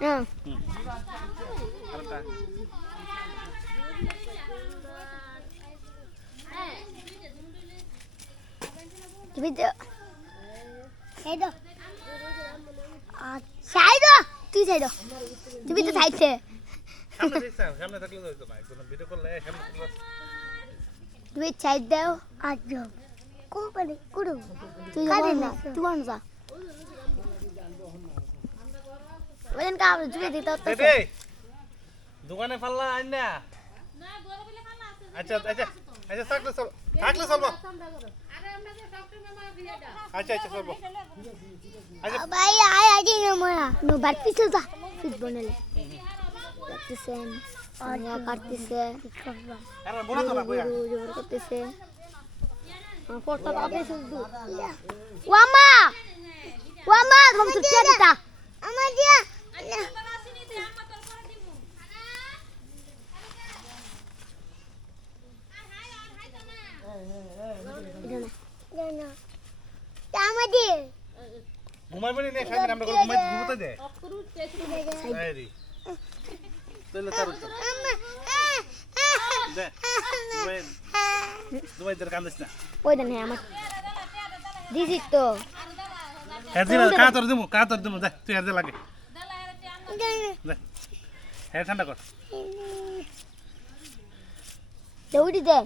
হ্যাঁ তুমি তো এই দাও সাইড দাও তুই সাইড দাও তুমি তো সাইডে সামনে দিছ সামনে থাকলে হইতো না কোন ভিডিও করলে সামনে তুমি সাইড দাও আর যাও কোম্পানি করো তুই কাটে না তুই কোন যা ওই কা জুড়ে দিতে তো দোকানে পাল্লা আইন না না গোরা বলে পাল্লা আছে আচ্ছা আচ্ছা আচ্ছা থাকলে চল আরে আমরা যে ডক্টর মামা ভিড়াটা আচ্ছা আচ্ছা চলবো আচ্ছা ভাই আয় আজ না মোরা নো বাট পিছে যা ফিট বনেলে লাগতেছেন আয়া কাটতেছে আরে বলা তো না কইয়া জোর করতেছে ফটো আপনি শুধু ওয়ামা ওয়ামা তুমি তো দিতা আমার দিয়া ঘুমাইবনি নে সামনে আমরা ঘুমাতে দে এই রে চল তার দে দুই দের কান্দিস না ওই দেন আমার দিছি তো হেরদিন কা তোর দিমু দে তুই হেরদে লাগে দে হের ঠান্ডা কর দৌড়ি দে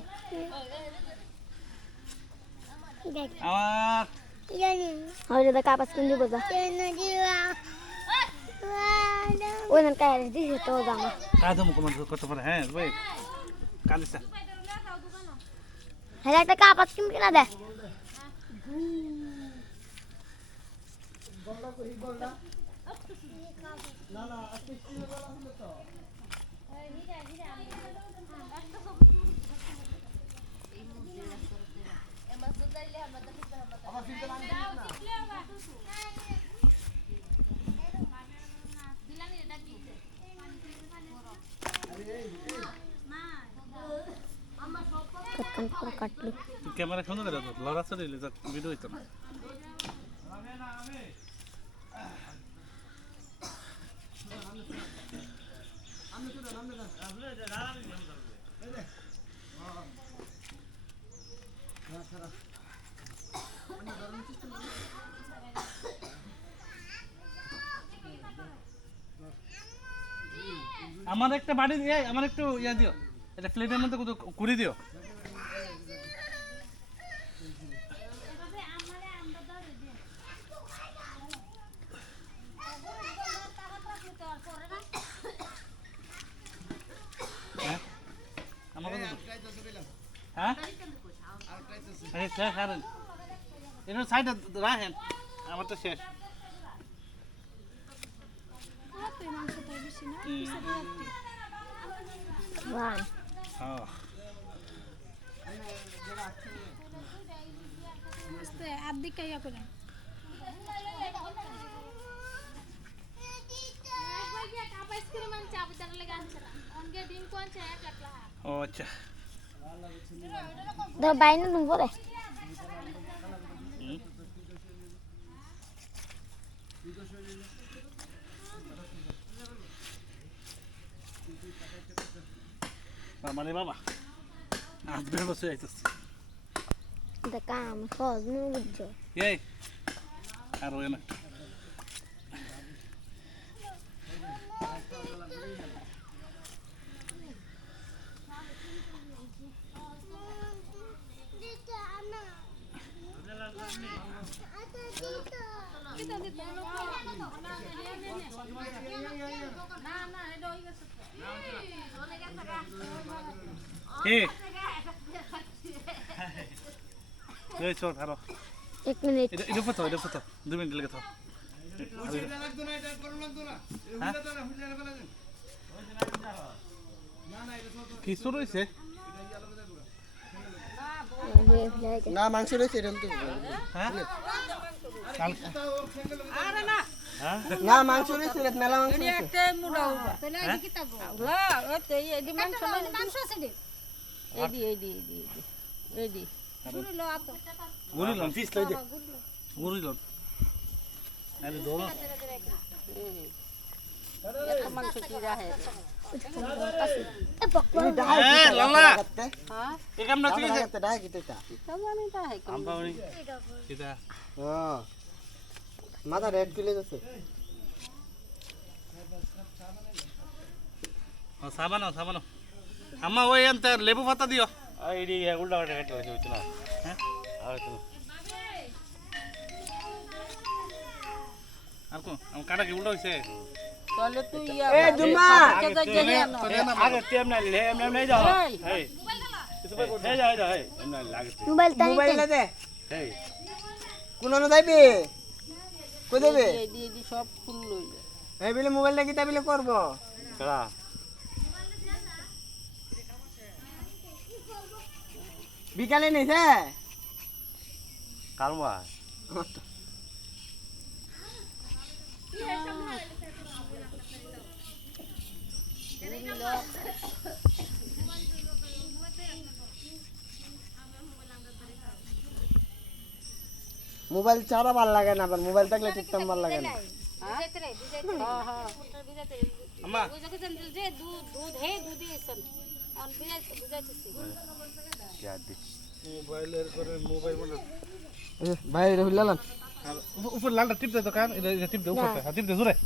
আমার হয় দাদা কাপাস কিন দিব যা ওই দেন কাই দিছি তো জামা কা দমু কমান কত পারে হ্যাঁ ভাই কান্দিস না হ্যাঁ একটা কাপাস কিন কিনা দে কাটলো ক্যামেরা সুন্দর করে দাও লড়া চলে যা ভিডিও হইতো না আমার একটা বাড়ি দিয়ে আমার একটু ইয়া দিও এটা প্লেটের মধ্যে কুড়ি দিও হ্যাঁ এটা সাইডে রাখেন আমার তো শেষ ও আচ্ছা দাও বাইনে নুন পরে মানে বাবা আজ বের বসে আইতাছে এটা কাম সহজ নু বুঝছো এই আর ওই না এই চল ধরো 1 মিনিট এটা ফটো 2 মিনিট লাগে তো কি শুরু হইছে না মাংস রয়েছে এরকম তো হ্যাঁ আরে না না মাংস রয়েছে মেলা মাংস রয়েছে একটা মুড়াও তাহলে এদিকে তাগো লা ওতে এদি মাংস আছে দে এদি গুড়ি লো আতো গুড়ি লন পিস লই দে গুড়ি লন আরে দোনো মাংস কি রাহে এ পকবা এ লালা হ্যাঁ এ কেমন আছে ডাই কিটা তবে আমি রাহে আম পাবনি কিটা হ্যাঁ মাথা রেড কিলে যাচ্ছে ও সাবানো সাবানো আম্মা ওই আনতে লেবু পাতা দিও ಐಡಿ ಉಲ್ಟಾ ಕಟ್ಟಿ ಹೋಯ್ತು হ্যাঁ ಆಯ್ತು আর কো আম কাটা কি উল্টো হইছে তাহলে তুই এ জুম্মা ಆಗತ್ತೆ ಎಮ್ನಲ್ಲಿ ಎಮ್ನಲ್ಲಿ ಜಾವ এই। ಹೇ ಹೇ ಜಾವ ಜಾವ ಹೇ ಎಮ್ನಲ್ಲಿ ಆಗತ್ತೆ মোবাইল তাই মোবাইল দে ಹೇ কোন যাইবি কই দেবে এদি সব ফুল লইলে এই বিলে মোবাইলটা কিতা বিলে করব ಕಡ বিকালে নিছে ಕಾಲ್ವಾ মোবাইল ছাড়া ভাল লাগে না আবার মোবাইল থাকলে ঠিকঠাক ভাল লাগে না হ্যাঁ হ্যাঁ আম্মা ಜಾತಿ মোবাইলের করে মোবাইল মানে ভাই রহিলাম উপর লালটা টিপ দে তো কান এটা টিপ দে উপরটা টিপ দে জোরে